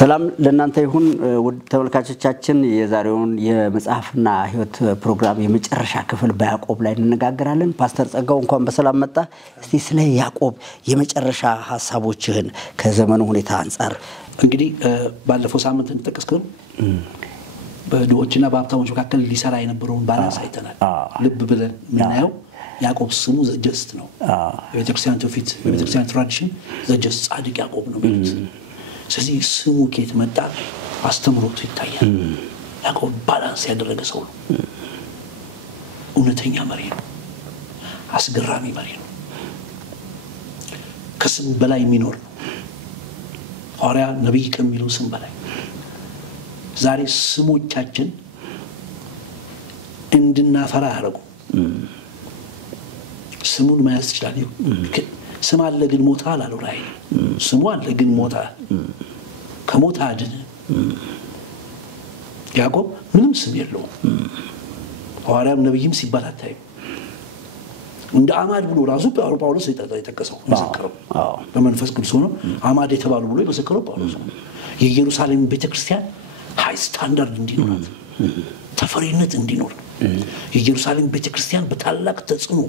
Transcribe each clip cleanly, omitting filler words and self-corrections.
ሰላም ለእናንተ ይሁን ውድ ተመልካቾቻችን የዛሬውን የመጽሐፍና ህይወት ፕሮግራም የመጨረሻ ክፍል በያዕቆብ ላይ እንነጋገራለን ፓስተር ጸጋው እንኳን በሰላም መጣ እስቲ ስለ ያዕቆብ የመጨረሻ ሐሳቦችህን ከዘመኑ ሁኔታ አንፃር እንግዲህ ባለፈው ሳምንት እንተከስከው በዶዎችና በሀብታሞች መካከል ሊሰራ የነበረውን ባላንስ አይተናል ልብ ብለን ምናየው ያዕቆብ ስሙ ዘጀስት ነው የቤተክርስቲያን ትውፊት የቤተክርስቲያን ትራዲሽን ዘጀስት ጻድቅ ያዕቆብ ነው ማለት ስለዚህ ስሙ ከየት መጣ አስተምሮቱ ይታያል ያዕቆብ ባላንስ ያደረገ ሰው ነው እውነተኛ መሪ ነው አስገራሚ መሪ ነው ከስም በላይ የሚኖር ነው ሐዋርያ ነብይ ከሚለው ስም በላይ ዛሬ ስሞቻችን እንድናፈራ ያደረጉ ስሙን ማያዝ ይችላል ስም አለ ግን ሞታ አላለው ላይ ስሙ አለ ግን ሞታ ከሞታ አድን ያዕቆብ ምንም ስም የለው ሐዋርያም ነብይም ሲባል አታዩ እንደ አማድ ብሎ ራሱ ጳውሎስ የተጠቀሰው መሰከረው በመንፈስ ቅዱስ ሆኖ አማድ የተባሉ ብሎ የመሰከረው ጳውሎስ የኢየሩሳሌም ቤተክርስቲያን ሃይ ስታንዳርድ እንዲኖር ተፈሪነት እንዲኖር የኢየሩሳሌም ቤተክርስቲያን በታላቅ ተጽዕኖ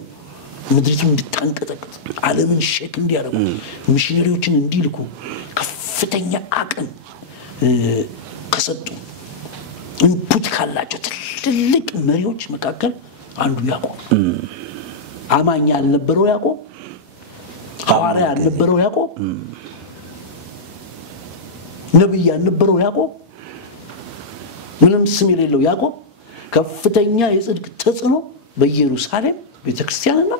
ምድሪቱን እንድታንቀጠቅጥ ዓለምን ሼክ እንዲያደርጉ ሚሽነሪዎችን እንዲልኩ ከፍተኛ አቅም ከሰጡ ኢንፑት ካላቸው ትልቅ መሪዎች መካከል አንዱ ያዕቆብ አማኝ ያልነበረው ያዕቆብ ሐዋርያ ያልነበረው ያዕቆብ ነብይ ያልነበረው ያዕቆብ ምንም ስም የሌለው ያዕቆብ ከፍተኛ የጽድቅ ተጽዕኖ በኢየሩሳሌም ቤተክርስቲያንና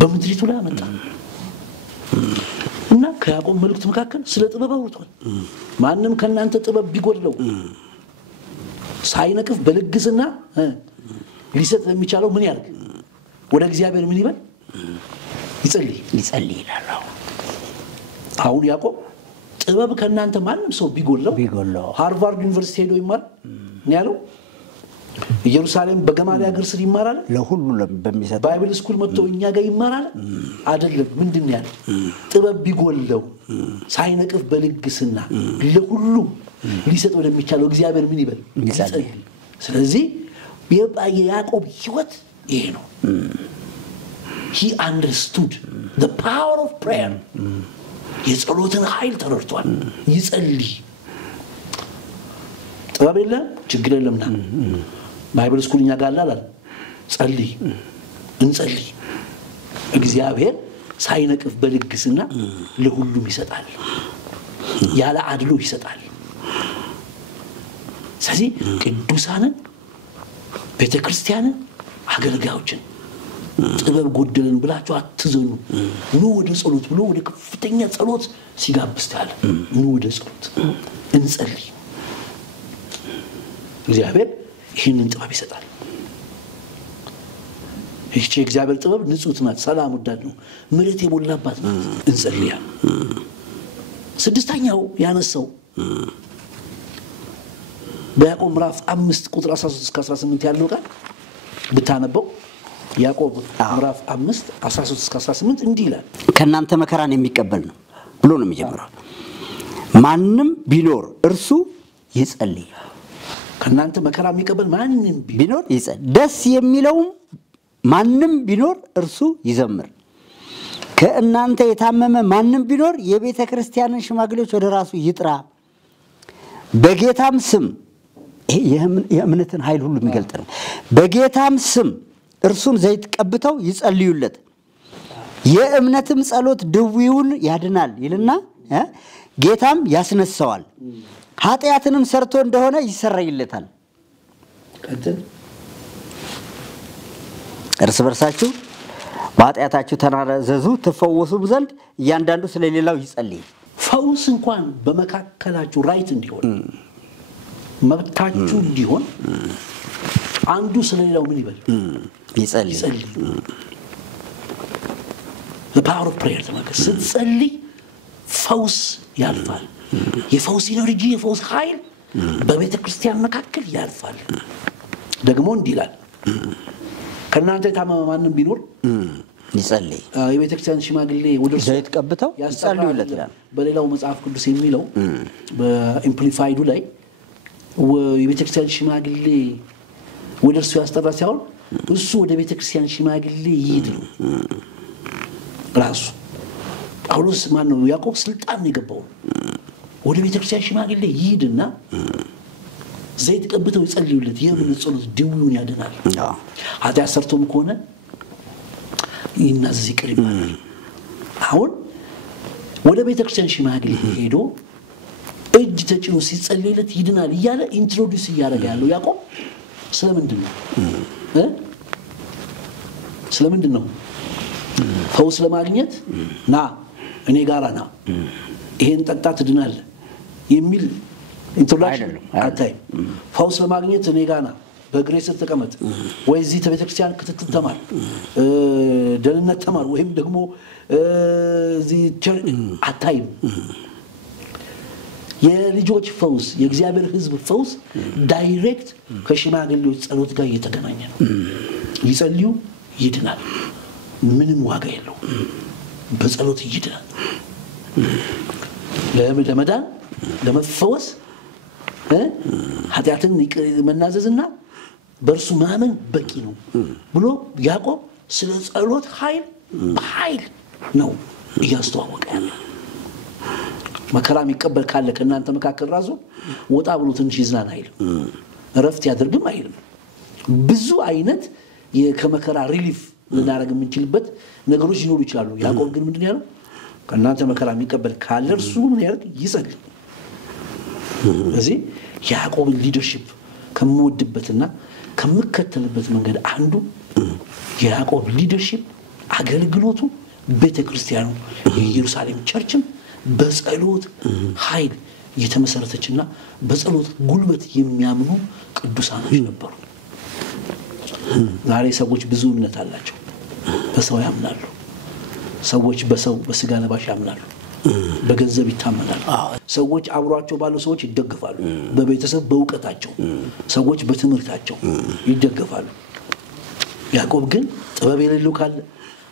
በምድሪቱ ላይ አመጣ እና ከያዕቆብ መልእክት መካከል ስለ ጥበብ አውርቷል ማንንም ከናንተ ጥበብ ቢጎድለው ሳይነቅፍ በልግስና ሊሰጥ ለሚቻለው ምን ያርግ ወደ እግዚአብሔር ምን ይበል ይጸልይ ይላል አሁን ያዕቆብ ጥበብ ከናንተ ማንንም ሰው ቢጎድለው ሃርቫርድ ዩኒቨርሲቲ ሄዶ ይማር ነው ያለው ኢየሩሳሌም በገማልያ ሀገር ስር ይማራል ለሁሉ በሚሰጥ ባይብል ስኩል መጥቶ እኛ ጋር ይማራል አይደለም ምንድነው ያለው ጥበብ ቢጎልለው ሳይነቅፍ በልግስና ለሁሉ ሊሰጥ ወደሚቻለው እግዚአብሔር ምን ይበል ይጸልይ ስለዚህ የያዕቆብ ህይወት ይሄ ነው he understood the power of prayer የጸሎትን ኃይል ተረድቷል ይጸልይ ጥበብ የለም ችግር የለምና ባይብል ስኩልኛ ጋር አላል ጸልይ እንጸልይ እግዚአብሔር ሳይነቅፍ በልግስና ለሁሉም ይሰጣል ያለ አድሎ ይሰጣል ስለዚህ ቅዱሳንን ቤተክርስቲያንን አገልጋዮችን ጥበብ ጎደለን ብላችሁ አትዘኑ ነው ወደ ጸሎት ብሎ ወደ ከፍተኛ ጸሎት ሲጋብስታል ነው ወደ ጸሎት እንጸልይ እግዚአብሔር ይህንን ጥበብ ይሰጣል ይህች እግዚአብሔር ጥበብ ንጹህ ናት ሰላም ወዳድ ነው ምሕረት የሞላባት ናት እንጸልያ ስድስተኛው ያነሳው በያዕቆብ ምዕራፍ 5 ቁጥር 13 እስከ 18 ያለው ቃል ብታነበው ያዕቆብ ምዕራፍ 5 13 እስከ 18 እንዲህ ይላል ከናንተ መከራን የሚቀበል ነው ብሎ ነው የሚጀምረው ማንንም ቢኖር እርሱ ይጸልይ ከናንተ መከራ የሚቀበል ማንንም ቢኖር ይጸልይ ደስ የሚለው ማንንም ቢኖር እርሱ ይዘምር ከእናንተ የታመመ ማንንም ቢኖር የቤተክርስቲያንን ሽማግሌዎች ወደ ራሱ ይጥራ በጌታም ስም የእምነትን ኃይል ሁሉ የሚገልጥ ነው በጌታም ስም እርሱን ዘይት ቀብተው ይጸልዩለት የእምነትም ጸሎት ድውዩን ያድናል ይልና ጌታም ያስነሳዋል ኃጢያትንም ሰርቶ እንደሆነ ይሰረይለታል እርስ በርሳችሁ በኃጢያታችሁ ተናዘዙ ተፈወሱም ዘንድ እያንዳንዱ ስለሌላው ይጸልይ ፈውስ እንኳን በመካከላችሁ ራይት እንዲሆን መብታችሁ እንዲሆን አንዱ ስለሌላው ምን ይበል ይጸልይ the power of prayer ተመከስ ስትጸልይ ፈውስ ያልፋል የፈውስ ኢነርጂ የፈውስ ኃይል በቤተክርስቲያን መካከል ያልፋል ደግሞ እንዲላል ከናንተ የታመመ ማንንም ቢኖር ይጸልይ የቤተክርስቲያን ሽማግሌ ወደ እርሱ ዘይት ቀብተው ይጸልዩለት ይላል። በሌላው መጽሐፍ ቅዱስ የሚለው በኢምፕሊፋይዱ ላይ የቤተክርስቲያን ሽማግሌ ወደ እርሱ ያስጠራ ሳይሆን እሱ ወደ ቤተክርስቲያን ሽማግሌ ይሄድ ነው ራሱ። ጳውሎስ ማን ነው? ያዕቆብ ስልጣን ነው የገባው። ወደ ቤተክርስቲያን ሽማግሌ ይሄድና ዘይት ቀብተው ይጸልዩለት፣ የእምነት ጸሎት ድውዩን ያድናል። ኃጢአት ሰርቶም ከሆነ ይናዘዝ ይቅር ይባላል። አሁን ወደ ቤተክርስቲያን ሽማግሌ ሄዶ እጅ ተጭኖ ሲጸልይለት ይድናል እያለ ኢንትሮዲዩስ እያደረገ ያለው ያዕቆብ ስለምንድን ነው? ስለምንድን ነው? ፈውስ ለማግኘት ና እኔ ጋራ ና ይሄን ጠጣ ትድናለህ የሚል ኢንትሮዳክሽን አታይም። ፈውስ ለማግኘት እኔ ጋር ና በእግሬ ስር ተቀመጥ፣ ወይ እዚህ ቤተክርስቲያን ክትትል ተማር፣ ደህንነት ተማር፣ ወይም ደግሞ እዚህ አታይም። የልጆች ፈውስ፣ የእግዚአብሔር ሕዝብ ፈውስ ዳይሬክት ከሽማግሌዎች ጸሎት ጋር እየተገናኘ ነው። ይጸልዩ ይድናል፣ ምንም ዋጋ የለው፣ በጸሎት ይድናል። ለመዳን ለመፈወስ ኃጢአትን መናዘዝና በእርሱ ማመን በቂ ነው ብሎ ያዕቆብ ስለ ጸሎት ኃይል ነው እያስተዋወቀ ያለ። መከራ የሚቀበል ካለ ከእናንተ መካከል ራሱ ወጣ ብሎ ትንሽ ይዝናን አይልም፣ እረፍት ያደርግም አይልም። ብዙ አይነት ከመከራ ሪሊፍ ልናደርግ የምንችልበት ነገሮች ሊኖሩ ይችላሉ። ያዕቆብ ግን ምንድን ያለው? ከእናንተ መከራ የሚቀበል ካለ እርሱ ምን ያደርግ? ይጸልይ። ስለዚህ ያዕቆብን ሊደርሺፕ ከምወድበትና ከምከተልበት መንገድ አንዱ የያዕቆብ ሊደርሺፕ አገልግሎቱ ቤተክርስቲያኑ የኢየሩሳሌም ቸርችም በጸሎት ኃይል የተመሰረተችና በጸሎት ጉልበት የሚያምኑ ቅዱሳኖች ነበሩ። ዛሬ ሰዎች ብዙ እምነት አላቸው፣ በሰው ያምናሉ። ሰዎች በስጋ ለባሽ ያምናሉ፣ በገንዘብ ይታመናሉ። ሰዎች አብሯቸው ባሉ ሰዎች ይደገፋሉ፣ በቤተሰብ በእውቀታቸው፣ ሰዎች በትምህርታቸው ይደገፋሉ። ያዕቆብ ግን ጥበብ የሌለው ካለ፣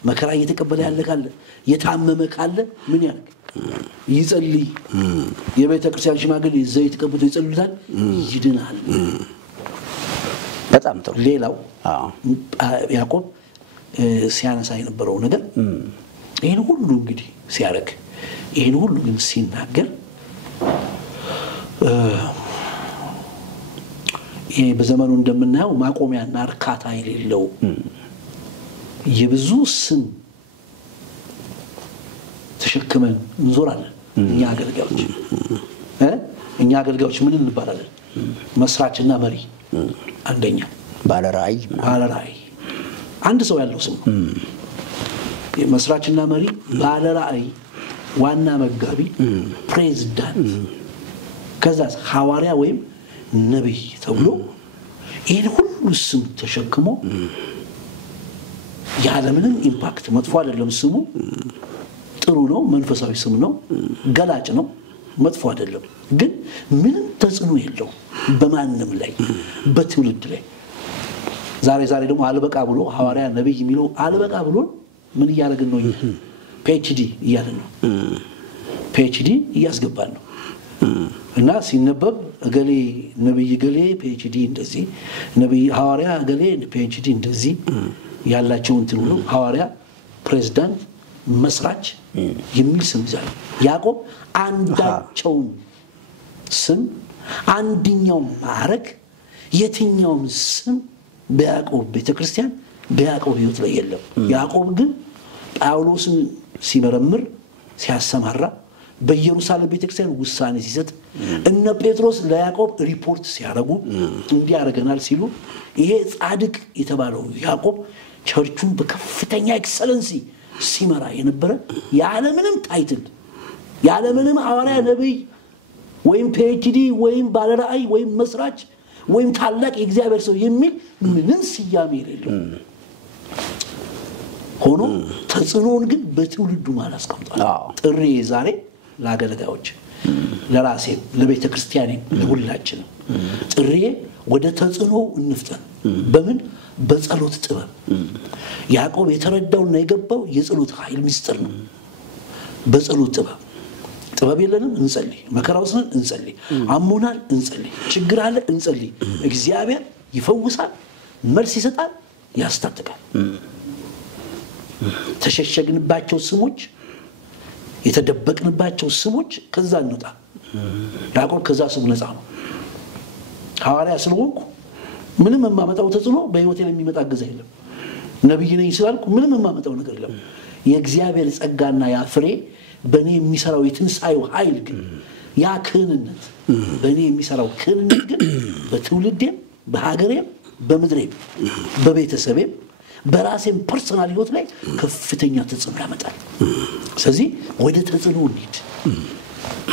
መከራ እየተቀበለ ያለ ካለ፣ የታመመ ካለ ምን ያደርግ? ይጸልይ። የቤተክርስቲያን ሽማግሌ ዘይት ቀብቶ ይጸልዩታል፣ ይድናል። በጣም ጥሩ። ሌላው ያዕቆብ ሲያነሳ የነበረው ነገር ይሄን ሁሉ እንግዲህ ሲያደርግ፣ ይሄን ሁሉ ግን ሲናገር ይሄ በዘመኑ እንደምናየው ማቆሚያና እርካታ የሌለው የብዙ ስም ተሸክመን እንዞራለን። እኛ አገልጋዮች ምን እንባላለን? መስራችና መሪ፣ አንደኛ ባለራዕይ። አንድ ሰው ያለው ስም መስራችና መሪ፣ ባለራዕይ፣ ዋና መጋቢ፣ ፕሬዝዳንት፣ ከዛ ሐዋርያ ወይም ነብይ ተብሎ ይሄን ሁሉ ስም ተሸክሞ ያለምንም ኢምፓክት፣ መጥፎ አይደለም ስሙ፣ ጥሩ ነው፣ መንፈሳዊ ስም ነው፣ ገላጭ ነው፣ መጥፎ አይደለም፣ ግን ምንም ተጽዕኖ የለው በማንም ላይ፣ በትውልድ ላይ። ዛሬ ደግሞ አልበቃ ብሎ ሐዋርያ ነብይ የሚለው አልበቃ ብሎ ምን እያደረግን ነው? ፒኤችዲ እያለን ነው። ፒኤችዲ እያስገባን ነው። እና ሲነበብ እገሌ ነብይ እገሌ ፒኤችዲ እንደዚህ፣ ነብይ ሐዋርያ እገሌ ፒኤችዲ እንደዚህ ያላቸው እንትን ነው። ሐዋርያ፣ ፕሬዝዳንት፣ መስራች የሚል ስም ይዛል። ያዕቆብ አንዳቸውም ስም፣ አንድኛውም ማዕረግ፣ የትኛውም ስም በያዕቆብ ቤተክርስቲያን በያዕቆብ ሕይወት ላይ የለም። ያዕቆብ ግን ጳውሎስን ሲመረምር ሲያሰማራ፣ በኢየሩሳሌም ቤተክርስቲያን ውሳኔ ሲሰጥ፣ እነ ጴጥሮስ ለያዕቆብ ሪፖርት ሲያደርጉ እንዲያደርገናል ሲሉ፣ ይሄ ጻድቅ የተባለው ያዕቆብ ቸርቹን በከፍተኛ ኤክሰለንሲ ሲመራ የነበረ ያለምንም ታይትል፣ ያለምንም ሐዋርያ፣ ነብይ ወይም ፒኤችዲ ወይም ባለራዕይ ወይም መስራች ወይም ታላቅ የእግዚአብሔር ሰው የሚል ምንም ስያሜ የሌለው ሆኖ ተጽዕኖውን ግን በትውልዱ ማለት አስቀምጧል። ጥሪ ዛሬ ለአገልጋዮች፣ ለራሴም፣ ለቤተ ክርስቲያኔም፣ ለሁላችንም ጥሪ ወደ ተጽዕኖ እንፍጠን። በምን? በጸሎት ጥበብ ያዕቆብ የተረዳውና የገባው የጸሎት ኃይል ምስጢር ነው በጸሎት ጥበብ የለንም እንጸልይ መከራው ስን እንጸልይ አሞናል እንጸልይ ችግር አለ እንጸልይ እግዚአብሔር ይፈውሳል መልስ ይሰጣል ያስታጥቃል ተሸሸግንባቸው ስሞች የተደበቅንባቸው ስሞች ከዛ እንውጣ ያዕቆብ ከዛ ስሙ ነፃ ነው ሐዋርያ ስለሆንኩ ምንም የማመጣው ተጽዕኖ በህይወቴ ላይ የሚመጣ ገዛ የለም ነብይ ነኝ ስላልኩ ምንም የማመጣው ነገር የለም የእግዚአብሔር ጸጋና ያ ፍሬ በእኔ የሚሰራው የትንሳኤው ኃይል ግን ያ ክህንነት በእኔ የሚሰራው ክህንነት ግን በትውልዴም በሀገሬም በምድሬም በቤተሰቤም በራሴም ፐርሰናል ህይወት ላይ ከፍተኛ ተጽዕኖ ያመጣል ስለዚህ ወደ ተጽዕኖ እንሂድ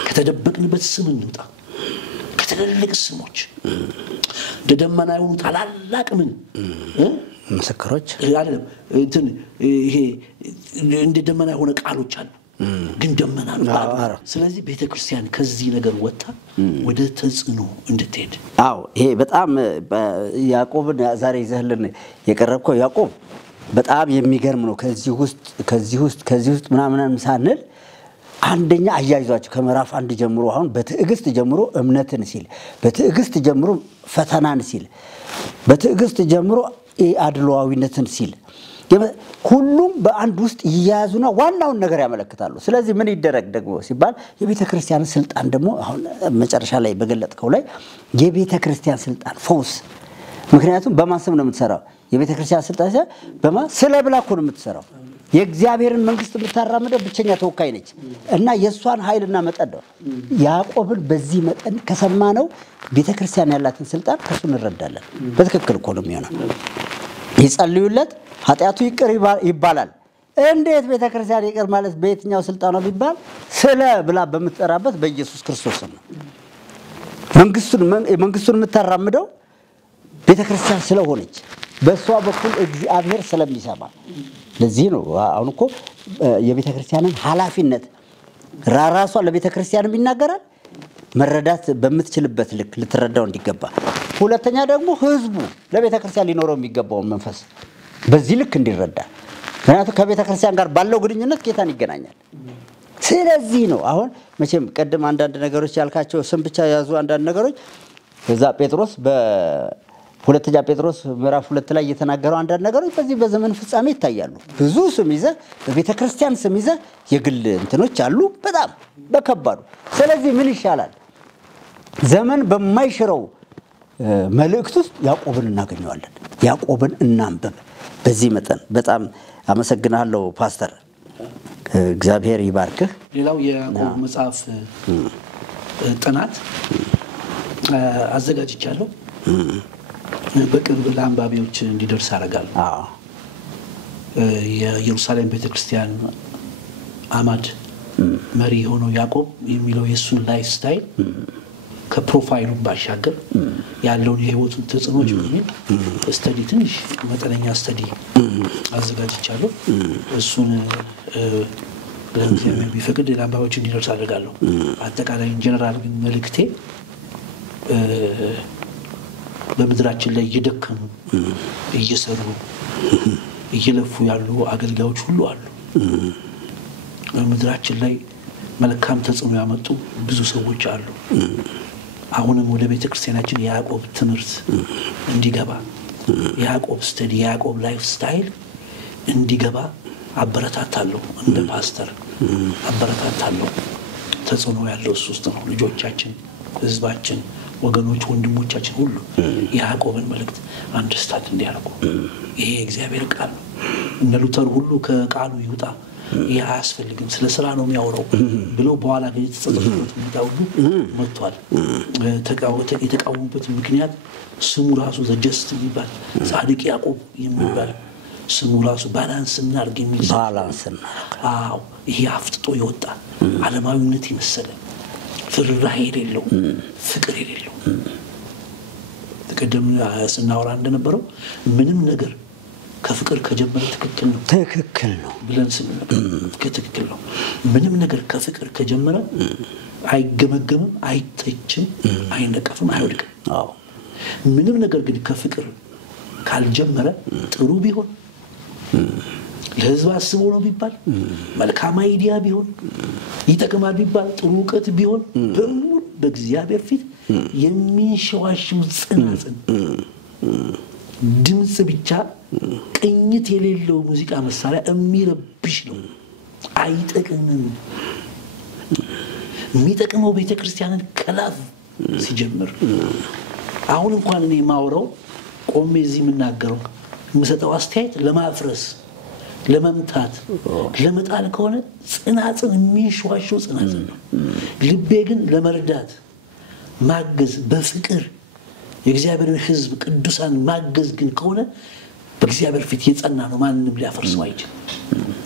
ከተደበቅንበት ስም እንውጣ ከተለለቅ ስሞች ደደመና የሆኑ ታላላቅ ምን ምስክሮች አይደለም እንትን ይሄ እንደ ደመና የሆነ ቃሎች አሉ ግን ደመና ነው ስለዚህ ቤተክርስቲያን ከዚህ ነገር ወጣ ወደ ተጽዕኖ እንድትሄድ አዎ ይሄ በጣም ያዕቆብን ዛሬ ይዘህልን የቀረብከው ያዕቆብ በጣም የሚገርም ነው ከዚህ ውስጥ ምናምን ሳንል አንደኛ አያይዟቸው ከምዕራፍ 1 ጀምሮ አሁን በትዕግስት ጀምሮ እምነትን ሲል በትዕግስት ጀምሮ ፈተናን ሲል በትዕግስት ጀምሮ አድሏዊነትን ሲል ሁሉም በአንድ ውስጥ ይያዙና ዋናውን ነገር ያመለክታሉ ስለዚህ ምን ይደረግ ደግሞ ሲባል የቤተክርስቲያን ስልጣን ደግሞ አሁን መጨረሻ ላይ በገለጥከው ላይ የቤተክርስቲያን ስልጣን ፈውስ ምክንያቱም በማሰብ ነው የምትሰራው የቤተክርስቲያን ስልጣን ስለብላኮ ነው የምትሰራው የእግዚአብሔርን መንግስት ብታራምደው ብቸኛ ተወካይ ነች እና የሷን ኃይልና መጠን ነው ያዕቆብን በዚህ መጠን ከሰማነው ቤተክርስቲያን ያላትን ስልጣን ከሱ እንረዳለን በትክክል እኮ ነው የሚሆነው ይጸልዩለት ኃጢያቱ ይቅር ይባላል እንዴት ቤተክርስቲያን ይቅር ማለት በየትኛው ስልጣን ነው ቢባል ስለ ብላ በመጠራበት በኢየሱስ ክርስቶስ ነው መንግስቱን የምታራምደው ቤተክርስቲያን ስለሆነች በሷ በኩል እግዚአብሔር ስለሚሰማ ለዚህ ነው አሁን እኮ የቤተክርስቲያንን ኃላፊነት ራራሷ ለቤተክርስቲያንም ይናገራል መረዳት በመትችልበት ልክ ልትረዳው እንዲገባ ሁለተኛ ደግሞ ህዝቡ ለቤተክርስቲያን ሊኖረው የሚገባው መንፈስ በዚህ ልክ እንዲረዳ ምክንያቱም ከቤተክርስቲያን ጋር ባለው ግንኙነት ጌታን ይገናኛል ስለዚህ ነው አሁን መቼም ቀደም አንዳንድ ነገሮች ያልካቸው ስም ብቻ ያዙ አንዳንድ ነገሮች ከዛ ጴጥሮስ ሁለተኛ ጴጥሮስ ምዕራፍ 2 ላይ የተናገረው አንዳንድ ነገሮች በዚህ በዘመን ፍጻሜ ይታያሉ ብዙ ስም ይዘ በቤተክርስቲያን ስም ይዘ የግል እንትኖች አሉ በጣም በከባዱ ስለዚህ ምን ይሻላል ዘመን በማይሽረው መልእክት ውስጥ ያዕቆብን እናገኘዋለን ያዕቆብን እናንበብ በዚህ መጠን በጣም አመሰግናለሁ ፓስተር እግዚአብሔር ይባርክህ ሌላው የያዕቆብ መጽሐፍ ጥናት አዘጋጅቻለሁ በቅርብ ለአንባቢዎች እንዲደርስ አደርጋለሁ የኢየሩሳሌም ቤተክርስቲያን አማድ መሪ ሆኖ ያዕቆብ የሚለው የሱን ላይፍ ስታይል ከፕሮፋይሉ ባሻገር ያለውን የህይወቱን ተጽዕኖች በሚል ስተዲ ትንሽ መጠነኛ ስተዲ አዘጋጅቻለሁ እሱን ለእግዚአብሔር ቢፈቅድ ለአንባቢዎች እንዲደርስ አደርጋለሁ አጠቃላይ ጀነራል ግን መልእክቴ በምድራችን ላይ እየደከሙ እየሰሩ እየለፉ ያሉ አገልጋዮች ሁሉ አሉ በምድራችን ላይ መልካም ተጽዕኖ ያመጡ ብዙ ሰዎች አሉ አሁንም ወደ ቤተክርስቲያናችን ያዕቆብ ትምህርት እንዲገባ ያዕቆብ ስተዲ ያዕቆብ ላይፍ ስታይል እንዲገባ አበረታታለሁ እንደ ፓስተር አበረታታለሁ ተጽዕኖ ያለው ውስጥ ነው ልጆቻችን ህዝባችን ወገኖች ወንድሞቻችን ሁሉ ያዕቆብን መልእክት አንደርስታንድ እንዲያደርጉ ይሄ እግዚአብሔር ቃል እነ ሉተር ሁሉ ከቃሉ ይውጣ ያስፈልግም ስለ ስራ ነው የሚያወራው ብለው በኋላ ግን ተጸጸቱበት ምታውሉ መጥቷል የተቃወሙበት ምክንያት ስሙ ራሱ ዘጀስት የሚባል ጻድቅ ያዕቆብ የሚባል ስሙ ራሱ ባላንስ እናርግ የሚል ባላንስ አዎ ይሄ አፍጥጦ ይወጣ ዓለማዊነት ይመስላል ፍርራህ የሌለው ፍቅር የሌለው ተቀደም ስናወራ እንደነበረው ምንም ነገር ከፍቅር ከጀመረ ትክክል ነው ብለን ትክክል ነው ምንም ነገር ከፍቅር ከጀመረ አይገመገምም አይተችም አይነቀፍም አይወድቅም ምንም ነገር ግን ከፍቅር ካልጀመረ ጥሩ ቢሆን ለህዝብ አስቦ ነው ቢባል መልካም አይዲያ ቢሆን ይጠቅማል ቢባል ጥሩ ዕውቀት ቢሆን በሙሉ በእግዚአብሔር ፊት የሚንሸዋሽው ጽናጽን ድምጽ ብቻ ቅኝት የሌለው ሙዚቃ መሳሪያ የሚረብሽ ነው አይጠቅምም የሚጠቅመው ቤተክርስቲያንን ከላፍ ሲጀምር አሁን እንኳን እኔ ማውራው ቆሜ እዚህ የምናገረው የምሰጠው አስተያየት ለማፍረስ ለመምታት ለመጣል ከሆነ ጽናጽን የሚንሸዋሽው ጽናጽን ነው ልቤ ግን ለመርዳት ማገዝ በፍቅር የእግዚአብሔር ሕዝብ ቅዱሳን ማገዝ ግን ከሆነ በእግዚአብሔር ፊት የጸና ነው ማንንም ሊያፈርሰው አይችልም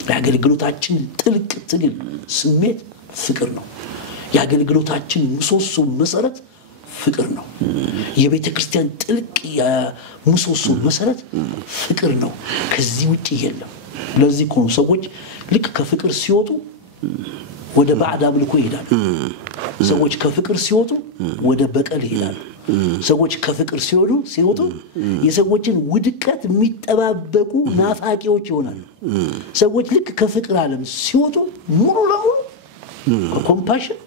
የአገልግሎታችን ጥልቅ ትግል ስሜት ፍቅር ነው የአገልግሎታችን ምሰሶ መሰረት ፍቅር ነው የቤተክርስቲያን ጥልቅ የምሰሶ መሰረት ፍቅር ነው ከዚህ ውጪ የለም ለዚህ ኮን ሰዎች ልክ ከፍቅር ሲወጡ ወደ ባዕድ አምልኮ ይሄዳሉ ሰዎች ከፍቅር ሲወጡ ወደ በቀል ይሄዳሉ ሰዎች ከፍቅር ሲወጡ የሰዎችን ውድቀት የሚጠባበቁ ናፋቂዎች ይሆናሉ ሰዎች ልክ ከፍቅር ዓለም ሲወጡ ሙሉ ለሙሉ ከኮምፓሽን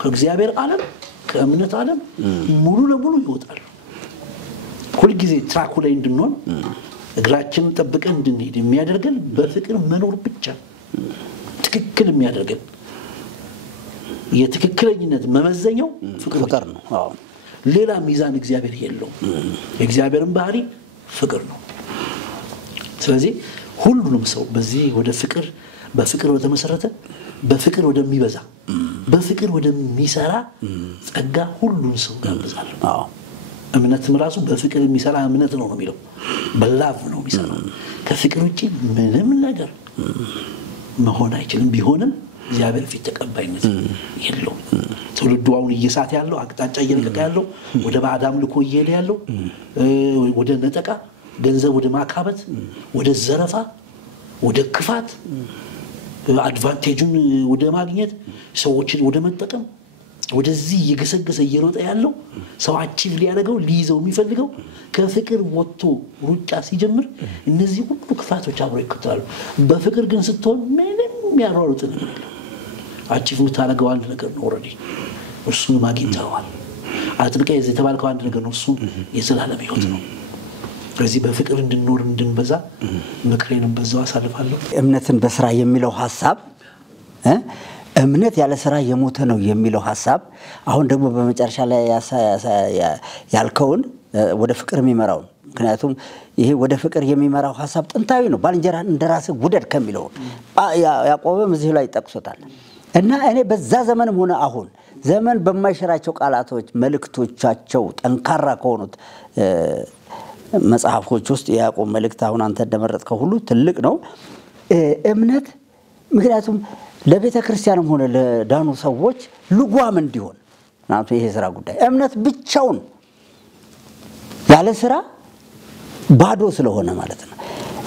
ከእግዚአብሔር ዓለም ከእምነት ዓለም ሙሉ ለሙሉ ይወጣሉ ሁሉ ጊዜ ትራኩ ላይ እንድንሆን እግራችንን ጠብቀን እንድንሄድ የሚያደርገን በፍቅር መኖር ብቻ ትክክል የሚያደርገን የትክክለኝነት መመዘኛው ፍቅር ነው አዎ ሌላ ሚዛን እግዚአብሔር የለው የእግዚአብሔርን ባህሪ ፍቅር ነው ስለዚህ ሁሉንም ሰው በዚህ ወደ ፍቅር በፍቅር ወደ ተመሰረተ በፍቅር ወደሚበዛ በፍቅር ወደሚሰራ ጸጋ ሁሉን ሰው ጋብዛለሁ አዎ እምነትም ራሱ በፍቅር የሚሰራ እምነት ነው የሚለው በላቭ ነው የሚሰራው ከፍቅር ውጪ ምንም ነገር መሆን አይችልም ቢሆንም እግዚአብሔር ፊት ተቀባይነት የለውም ትውልዱ አሁን እየሳተ ያለው አቅጣጫ እየለቀቀ ያለው ወደ ባዕድ አምልኮ እየሄደ ያለው ወደ ነጠቃ ገንዘብ ወደ ማካበት ወደ ዘረፋ ወደ ክፋት አድቫንቴጁን ወደ ማግኘት ሰዎችን ወደ መጠቀም ወደዚህ እየገሰገሰ እየሮጠ ያለው ሰው አቺቭ ሊያደርገው ሊይዘው የሚፈልገው ከፍቅር ወጥቶ ሩጫ ሲጀምር እነዚህ ሁሉ ክፋቶች አብረው ይከተላሉ በፍቅር ግን ስትሆን ምንም የሚያሯሩጥ ነገር የለም አቺቭ የምታደርገው አንድ ነገር ነው ኦሬዲ እሱን ማግኘታዋል አጥብቀህ የተባልከው አንድ ነገር ነው እሱ የዘላለም ሕይወት ነው ስለዚህ በፍቅር እንድንኖር እንድንበዛ ምክሬንም በዛው አሳልፋለሁ እምነትን በስራ የሚለው ሐሳብ እምነት ያለ ስራ የሞተ ነው የሚለው ሐሳብ አሁን ደግሞ በመጨረሻ ላይ ያልከውን ወደ ፍቅር የሚመራው ምክንያቱም ይሄ ወደ ፍቅር የሚመራው ሐሳብ ጥንታዊ ነው ባልንጀራን እንደራስህ ውደድ ከሚለው ያዕቆብም እዚህ ላይ ጠቅሶታል እና እኔ በዛ ዘመንም ሆነ አሁን ዘመን በማይሽራቸው ቃላቶች መልእክቶቻቸው ጠንካራ ከሆኑት መጽሐፎች ውስጥ የያዕቆብ መልእክት አሁን አንተ እንደመረጥከው ሁሉ ትልቅ ነው እምነት ምክንያቱም ለቤተ ክርስቲያንም ሆነ ለዳኑ ሰዎች ልጓም እንዲሆን ማለት ይሄ ስራ ጉዳይ እምነት ብቻውን ያለ ስራ ባዶ ስለሆነ ማለት ነው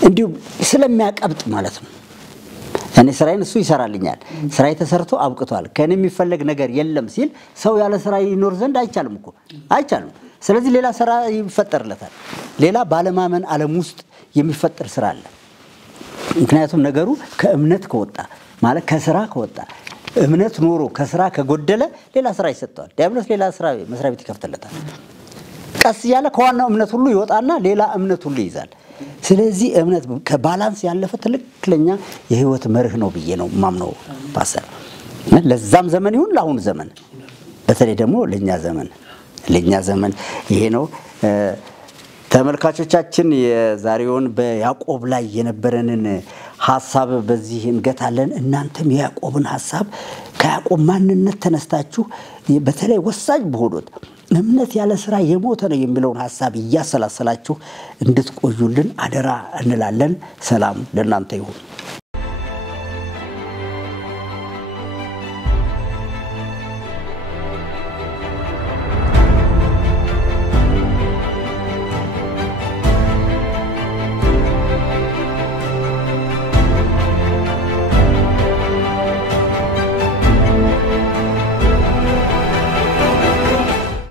እንዲሁ ስለሚያቀብጥ ማለት ነው እኔ ስራዬን እሱ ይሰራልኛል ስራዬ ተሰርቶ አብቅቷል ከኔ የሚፈልግ ነገር የለም ሲል ሰው ያለ ስራ ይኖር ዘንድ አይቻልም እኮ አይቻልም ስለዚህ ሌላ ስራ ይፈጠርለታል ሌላ ባለማመን ዓለም ውስጥ የሚፈጠር ስራ አለ ምክንያቱም ነገሩ ከእምነት ከወጣ ማለት ከስራ ከወጣ እምነት ኖሮ ከስራ ከጎደለ ሌላ ስራ ይሰጣል ዲያብሎስ ሌላ ስራ መስሪያ ቤት ይከፍተለታል ቀስ ያለ ከዋናው እምነት ሁሉ ይወጣና ሌላ እምነት ሁሉ ይዛል ስለዚህ እምነት ከባላንስ ያለፈ ትክክለኛ የህይወት መርህ ነው ብዬ ነው ማምነው ፓስተር ለዛም ዘመን ይሁን ለአሁን ዘመን በተለይ ደግሞ ለኛ ዘመን ይሄ ነው ተመልካቾቻችን የዛሬውን በያዕቆብ ላይ የነበረንን ሐሳብ በዚህ እንገታለን እናንተም የያዕቆብን ሐሳብ ከያዕቆብ ማንነት ተነስታችሁ በተለይ ወሳኝ በሆኑት እምነት ያለ ስራ የሞተ ነው የሚለውን ሐሳብ ያሰላሰላችሁ እንድትቆዩልን አደራ እንላለን ሰላም ለእናንተ ይሁን